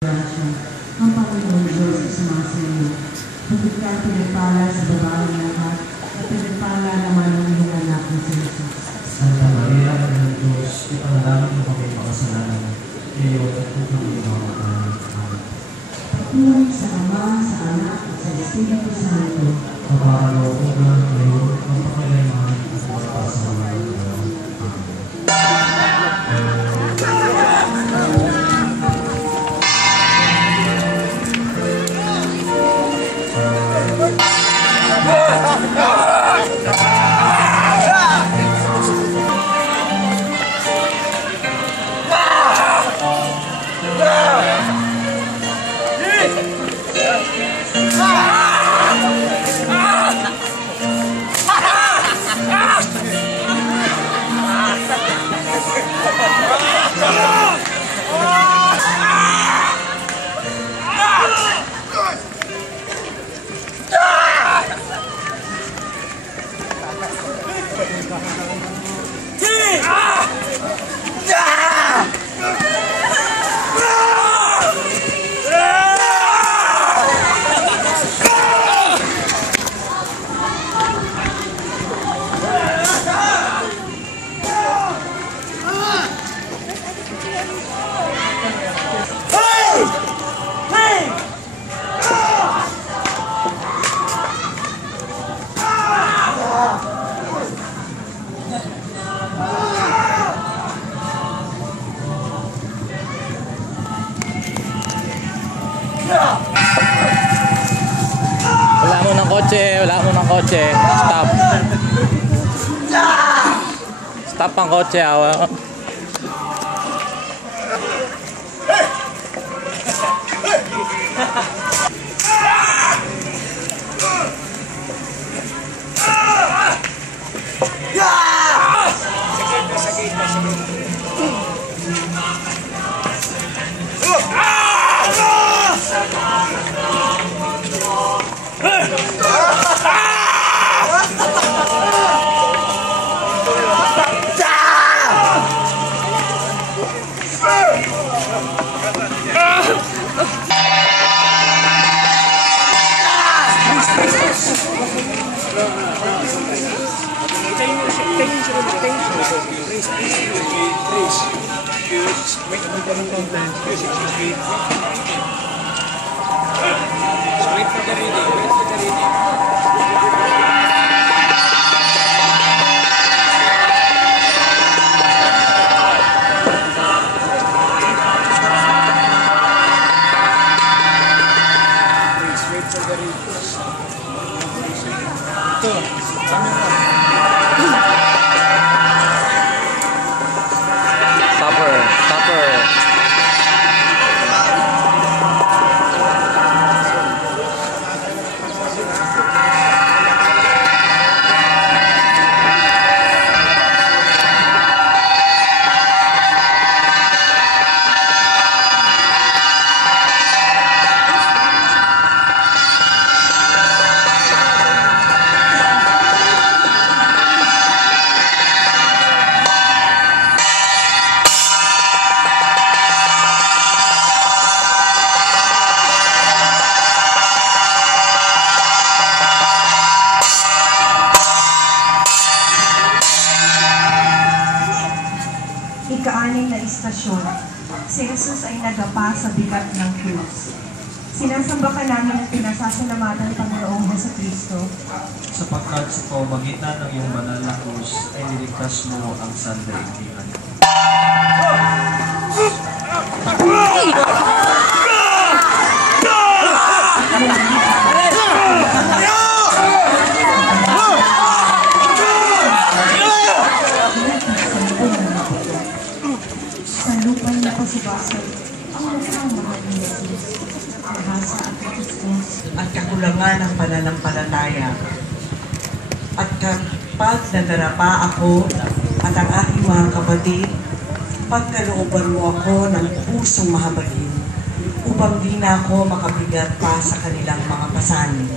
Ang Panginoon Diyos ay sumasayo. Pagkat ka pinagpala sa babae ng lahat, at pinagpala naman ang iyong anak na si Jesus. Santa Maria, ng Diyos, ipanalangin mo kami makasalanan, ngayon at kung kami mamamatay. Amen. Pagpuri sa Ama, sa Anak, at sa Espiritu Santo. Kaparaw ko na ngayon, ang pakailangan at magpasalanan. Wala mo ng kotse. Stop. Stop ang kotse. Ika-anim na istasyon, si Jesus ay nagapa sa bigat ng krus. Sinasamba ka namin at pinasasalamatan Panginoong Jesucristo, Sapagkat sa pamamagitan ng iyong banal na krus ay niligtas mo ang sandaigdigan. sa lupay na pasibasag, ang nasang mga Jesus, ahasa at Kristus, at kakulangan ng pananampalataya. At kapag nadarapa ako at ang aking mga kapatid, pagkalooban mo ako ng pusong mahabagin upang di na ako makabigat pa sa kanilang mga pasanin.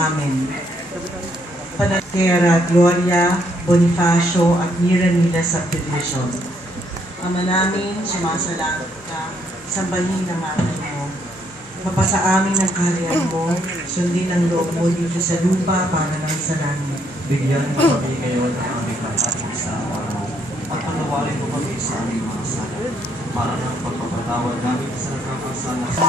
Amen. Panatera, Gloria, Bonifacio at Miranila Subdivision. Ama namin, sumasalangit ka, sambahin ang ngalan mo. Mapasa amin ang kaharian mo, sundin ang loob mo dito sa lupa para ng sa langit. Bigyan mo kami ngayon ng aming kakanin sa araw at panawarin mo kami sa aming mga sala para ng pagpapatawad namin sa nagkakasala sa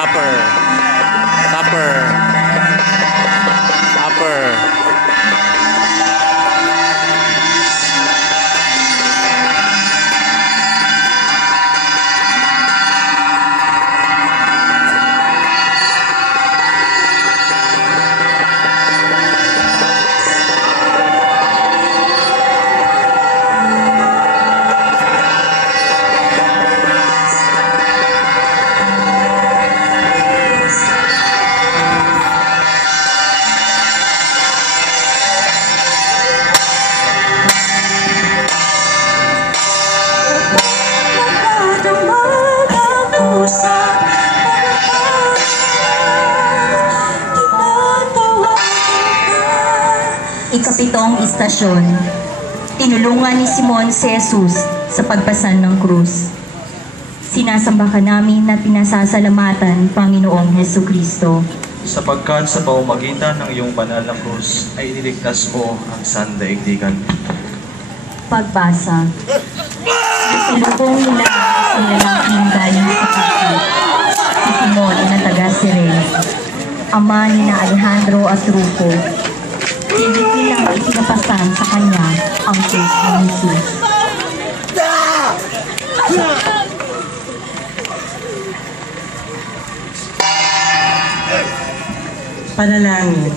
Supper. Supper. Supper. Ikapitong istasyon. Tinulungan ni Simon si Jesus sa pagpasan ng krus. Sinasamba ka namin na pinasasalamatan, Panginoong Hesukristo. sapagkat sa pamamagitan ng iyong banal na krus ay iniligtas mo ang sandaigdigan. Pagbasa. Nasilubong nila ang isang lalaking galing sa kapit, si Simon na taga Cirene, ama ni na Alejandro at Rufo. Hindi nilang ipinapasan sa kanya ang krus ni Jesus. Panalangin.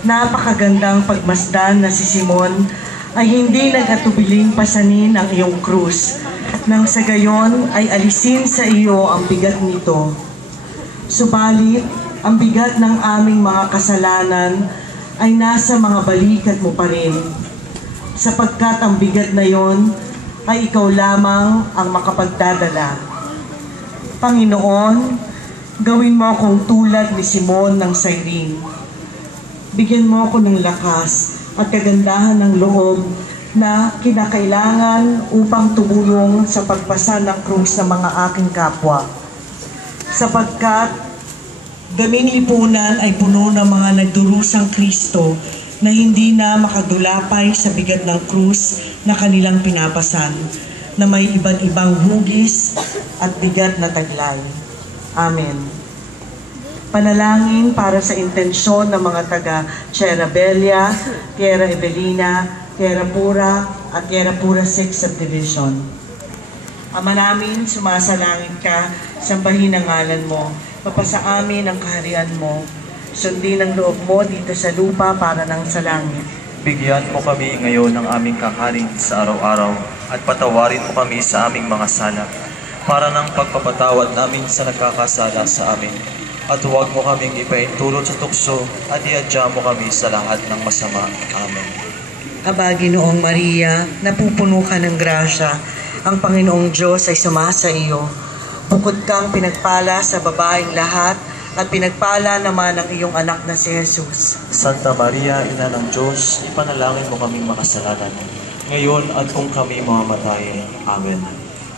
Napakagandang pagmasdan na si Simon ay hindi nagatubiling pasanin ang iyong krus, nang sa gayon ay alisin sa iyo ang bigat nito. Subalit, ang bigat ng aming mga kasalanan ay nasa mga balikat mo pa rin, sapagkat ang bigat na yon ay ikaw lamang ang makapagdadala. Panginoon, gawin mo akong tulad ni Simon ng Cyrene. Bigyan mo ako ng lakas at kagandahan ng loob na kinakailangan upang tumulong sa pagpasa ng krus ng mga aking kapwa. Sapagkat daming lipunan ay puno ng mga nagdurusang Kristo na hindi na makadulapay sa bigat ng krus na kanilang pinapasan, na may iba't ibang hugis at bigat na taglay. Amen. Panalangin para sa intensyon ng mga taga Tierra Bella, Tierra Evelina, Tierra Pura at Tierra Pura 6 Subdivision. Ama namin, sumasalangit ka, sambahin ang ngalan mo, papasa amin ang kaharian mo, sundin ang loob mo dito sa lupa para ng sa langit. Bigyan mo kami ngayon ng aming kakanin sa araw-araw at patawarin mo kami sa aming mga sala para ng pagpapatawad namin sa nagkakasala sa amin. At huwag mo kaming ipaintulot sa tukso at iadya mo kami sa lahat ng masama. Amen. Aba, Ginoong Maria, napupuno ka ng grasya, ang Panginoong Diyos ay sumasa iyo. Bukod kang pinagpala sa babaeng lahat at pinagpala naman ang iyong anak na si Jesus. Santa Maria, Ina ng Diyos, ipanalangin mo kaming makasalanan, ngayon at kung kami mamamatayin. Amen.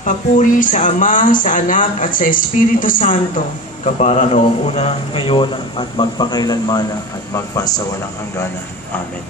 Papuri sa Ama, sa Anak at sa Espiritu Santo. Kapara noong una, ngayon at magpakailanman at magpasawalang hangganan. Amen.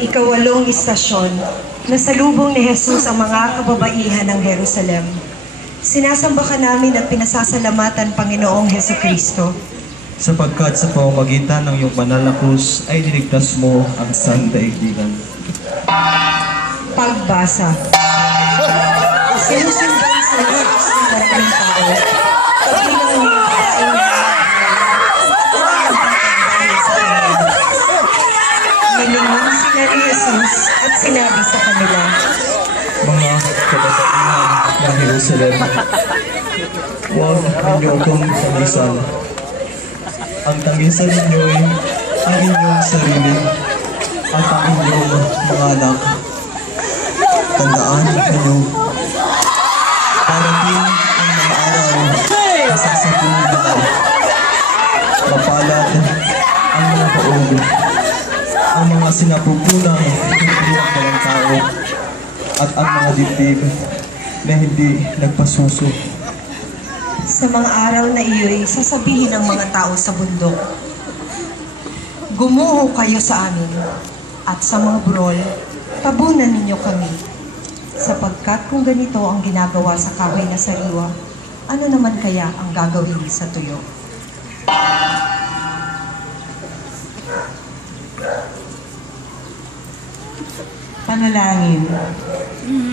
Ikawalong istasyon, nasalubong ni Jesus ang mga kababaihan ng Jerusalem. Sinasamba ka namin at pinasasalamatan, Panginoong Hesukristo, sapagkat sa pamamagitan ng iyong banal na krus ay niligtas mo ang sandaigdigan. Pagbasa. Sinusundan sa Jesus ng maraming tao, kabilang ng mga babaeng nilingon sila ni Jesus at sinabi sa kanila, Mga kababaihan ng Jerusalem, huwag ninyo akong tangisan. Ang tangisan ninyo'y ang inyong sarili at ang inyong mga anak. Tandaan ninyo, parating ang mga araw na sasabihin nila, mapalad ang mga paog, ang mga sinapupunang hindi ng walang tao, at ang mga dibdib na hindi nagpasuso. sa mga araw na iyo'y sasabihin ng mga tao sa bundok, gumuho kayo sa amin, at sa mga burol, tabunan ninyo kami. Sapagkat kung ganito ang ginagawa sa kahoy na sariwa, ano naman kaya ang gagawin sa tuyo? Panalangin.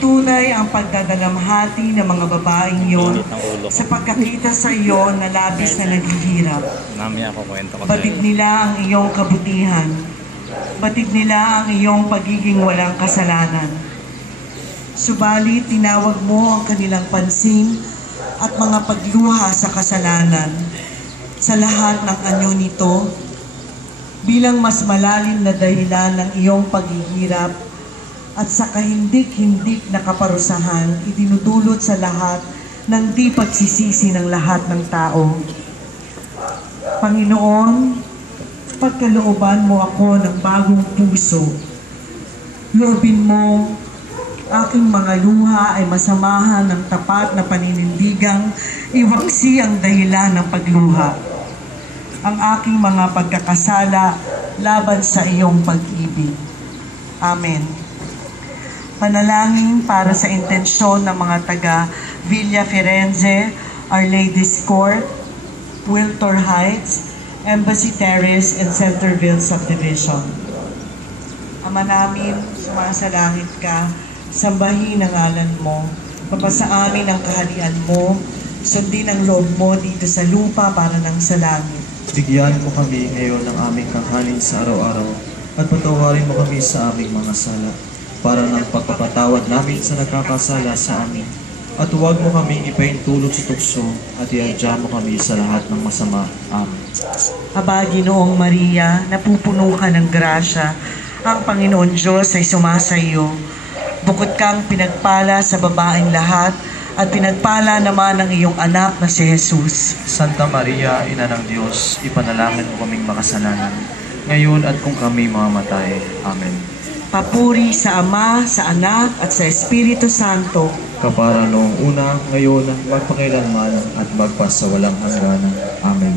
Tunay ang pagdadalamhati ng mga babaeng yon Init ng ulo ko. sa pagkakita sa iyo na labis na naghihirap. Mamaya ako kwento ko Batid nila ang iyong kabutihan. Batid nila ang iyong pagiging walang kasalanan. Subalit, tinawag mo ang kanilang pansin at mga pagluha sa kasalanan sa lahat ng anyo nito bilang mas malalim na dahilan ng iyong paghihirap at sa kahindik-hindik na kaparusahan idinudulot sa lahat ng di pagsisisi ng lahat ng tao. Panginoon, pagkalooban mo ako ng bagong puso. Loobin mo aking mga luha ay masamahan ng tapat na paninindigang iwaksi ang dahilan ng pagluha. Ang aking mga pagkakasala laban sa iyong pag-ibig. Amen. Panalangin para sa intensyon ng mga taga Villa Firenze, Our Lady's Court, Wiltor Heights, Embassy Terrace, and Centerville Subdivision. Ama namin, sumasalangit ka, sambahin ang ngalan mo, papasa amin ang kaharian mo, sundin ang loob mo dito sa lupa para nang sa langit. Bigyan mo kami ngayon ng aming kakanin sa araw-araw at patawarin mo kami sa aming mga sala para ng pagpapatawad namin sa nagkakasala sa amin. At huwag mo kaming ipaintulot sa tukso at iadya mo kami sa lahat ng masama. Amen. Aba, Ginoong Maria, napupuno ka ng grasya, ang Panginoon Diyos ay sumasa iyo. Bukod kang pinagpala sa babaeng lahat, at pinagpala naman ang iyong anak na si Jesus. Santa Maria, Ina ng Diyos, ipanalangin mo kaming makasalanan, ngayon at kung kami mamamatay. Amen. Papuri sa Ama, sa Anak, at sa Espiritu Santo. Kapara noong una, ngayon, magpakailanman at magpasawalang hangganan. Amen.